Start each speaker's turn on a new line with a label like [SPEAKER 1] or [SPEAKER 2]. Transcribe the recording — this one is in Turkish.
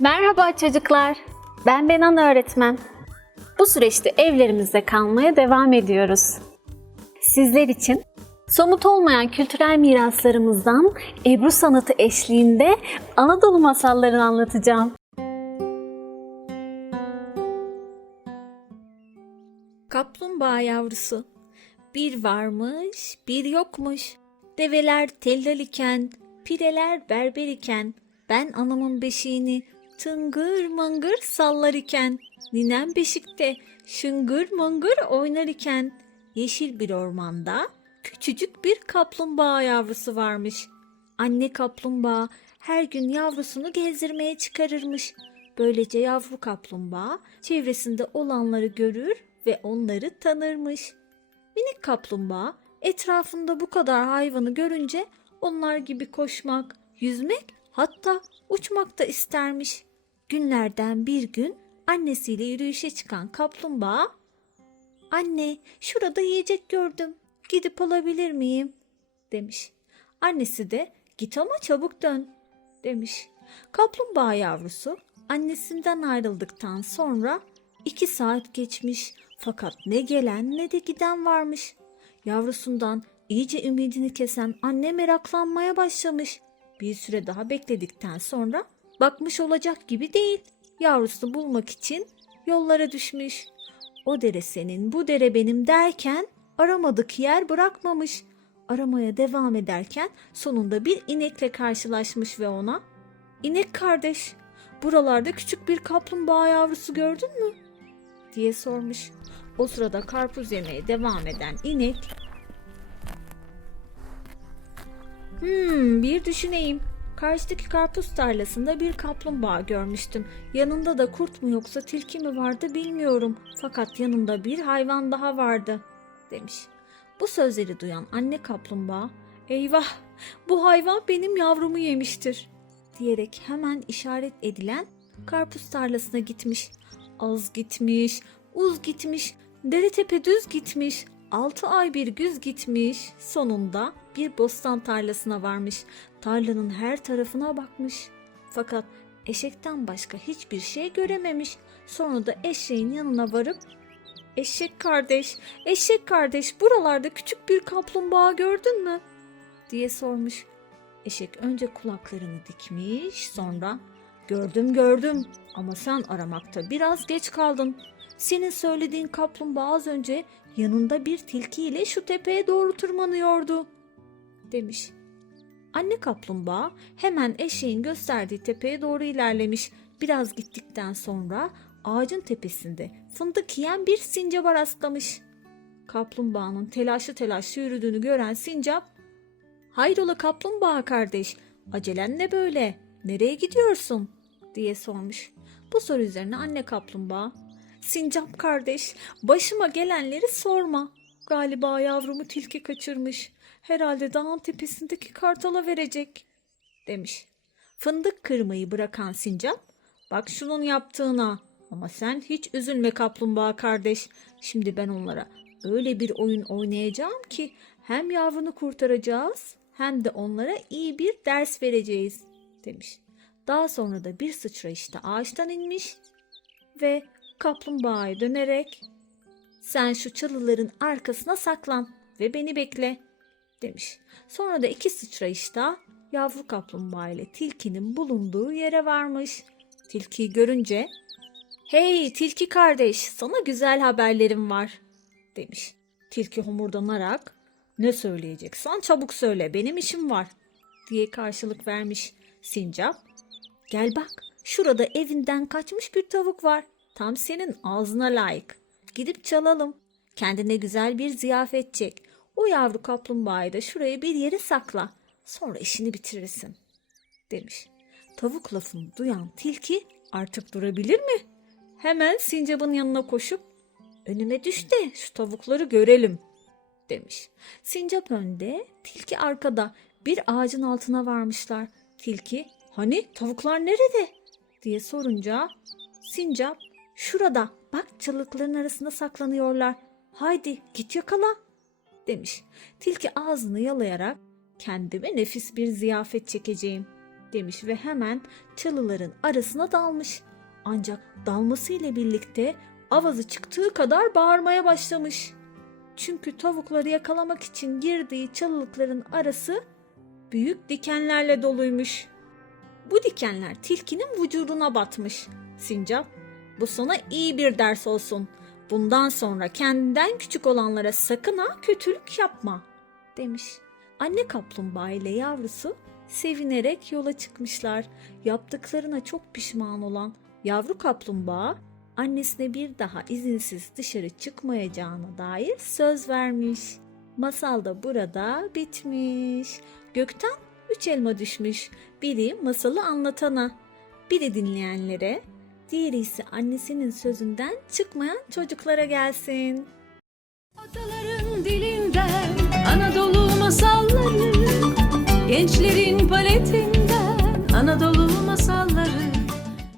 [SPEAKER 1] Merhaba çocuklar. Ben Benan öğretmen. Bu süreçte evlerimizde kalmaya devam ediyoruz. Sizler için somut olmayan kültürel miraslarımızdan Ebru sanatı eşliğinde Anadolu masallarını anlatacağım.
[SPEAKER 2] Kaplumbağa yavrusu. Bir varmış, bir yokmuş. Develer tellal iken, pireler berber iken, ben anamın beşiğini tıngır mıngır sallar iken, ninem beşikte şıngır mıngır oynar iken, yeşil bir ormanda küçücük bir kaplumbağa yavrusu varmış. Anne kaplumbağa her gün yavrusunu gezdirmeye çıkarırmış. Böylece yavru kaplumbağa çevresinde olanları görür ve onları tanırmış. Minik kaplumbağa etrafında bu kadar hayvanı görünce onlar gibi koşmak, yüzmek hatta uçmak da istermiş. Günlerden bir gün annesiyle yürüyüşe çıkan kaplumbağa Anne, şurada yiyecek gördüm. Gidip alabilir miyim? demiş. Annesi de git ama çabuk dön demiş. Kaplumbağa yavrusu annesinden ayrıldıktan sonra iki saat geçmiş fakat ne gelen ne de giden varmış. Yavrusundan iyice ümidini kesen anne meraklanmaya başlamış. Bir süre daha bekledikten sonra bakmış olacak gibi değil. Yavrusunu bulmak için yollara düşmüş. O dere senin, bu dere benim derken aramadık yer bırakmamış. Aramaya devam ederken sonunda bir inekle karşılaşmış ve ona "İnek kardeş, buralarda küçük bir kaplumbağa yavrusu gördün mü?" diye sormuş. O sırada karpuz yemeye devam eden inek Hmm, bir düşüneyim. Karşıdaki karpuz tarlasında bir kaplumbağa görmüştüm. Yanında da kurt mu yoksa tilki mi vardı bilmiyorum. Fakat yanında bir hayvan daha vardı, demiş. Bu sözleri duyan anne kaplumbağa, eyvah bu hayvan benim yavrumu yemiştir, diyerek hemen işaret edilen karpuz tarlasına gitmiş. Az gitmiş, uz gitmiş, dere tepe düz gitmiş, altı ay bir güz gitmiş. Sonunda bir bostan tarlasına varmış. Tarlanın her tarafına bakmış. Fakat eşekten başka hiçbir şey görememiş. Sonra da eşeğin yanına varıp Eşek kardeş, eşek kardeş buralarda küçük bir kaplumbağa gördün mü? diye sormuş. Eşek önce kulaklarını dikmiş sonra gördüm gördüm ama sen aramakta biraz geç kaldın. Senin söylediğin kaplumbağa az önce yanında bir tilki ile şu tepeye doğru tırmanıyordu demiş. Anne kaplumbağa hemen eşeğin gösterdiği tepeye doğru ilerlemiş. Biraz gittikten sonra ağacın tepesinde fındık yiyen bir sincaba rastlamış. Kaplumbağanın telaşlı telaşlı yürüdüğünü gören sincap, "Hayrola kaplumbağa kardeş, acelen ne böyle? Nereye gidiyorsun?" diye sormuş. Bu soru üzerine anne kaplumbağa, "Sincap kardeş, başıma gelenleri sorma. Galiba yavrumu tilki kaçırmış. Herhalde dağın tepesindeki kartala verecek." demiş. Fındık kırmayı bırakan sincap, "Bak şunun yaptığına. Ama sen hiç üzülme kaplumbağa kardeş. Şimdi ben onlara öyle bir oyun oynayacağım ki hem yavrunu kurtaracağız hem de onlara iyi bir ders vereceğiz." demiş. Daha sonra da bir sıçrayışta ağaçtan inmiş ve kaplumbağaya dönerek sen şu çalıların arkasına saklan ve beni bekle demiş. Sonra da iki sıçrayışta yavru kaplumbağa ile tilkinin bulunduğu yere varmış. Tilkiyi görünce Hey tilki kardeş sana güzel haberlerim var demiş. Tilki homurdanarak ne söyleyeceksen çabuk söyle benim işim var diye karşılık vermiş. Sincap gel bak şurada evinden kaçmış bir tavuk var. Tam senin ağzına layık. Gidip çalalım. Kendine güzel bir ziyafet çek. O yavru kaplumbağayı da şuraya bir yere sakla. Sonra işini bitirirsin demiş. Tavuk lafını duyan tilki artık durabilir mi? Hemen sincapın yanına koşup önüme düş de şu tavukları görelim demiş. Sincap önde, tilki arkada bir ağacın altına varmışlar. Tilki hani tavuklar nerede diye sorunca sincap şurada bak çalıkların arasında saklanıyorlar. Haydi git yakala demiş. Tilki ağzını yalayarak kendime nefis bir ziyafet çekeceğim demiş ve hemen çalıların arasına dalmış. Ancak dalmasıyla birlikte avazı çıktığı kadar bağırmaya başlamış. Çünkü tavukları yakalamak için girdiği çalılıkların arası büyük dikenlerle doluymuş. Bu dikenler tilkinin vücuduna batmış. Sincap, bu sana iyi bir ders olsun. Bundan sonra kendinden küçük olanlara sakın ha kötülük yapma, demiş. Anne kaplumbağa ile yavrusu sevinerek yola çıkmışlar. Yaptıklarına çok pişman olan yavru kaplumbağa annesine bir daha izinsiz dışarı çıkmayacağına dair söz vermiş. Masal da burada bitmiş. Gökten üç elma düşmüş. Biri masalı anlatana, biri dinleyenlere, diğeri ise annesinin sözünden çıkmayan çocuklara gelsin. Ataların dilinden Anadolu masalları gençlerin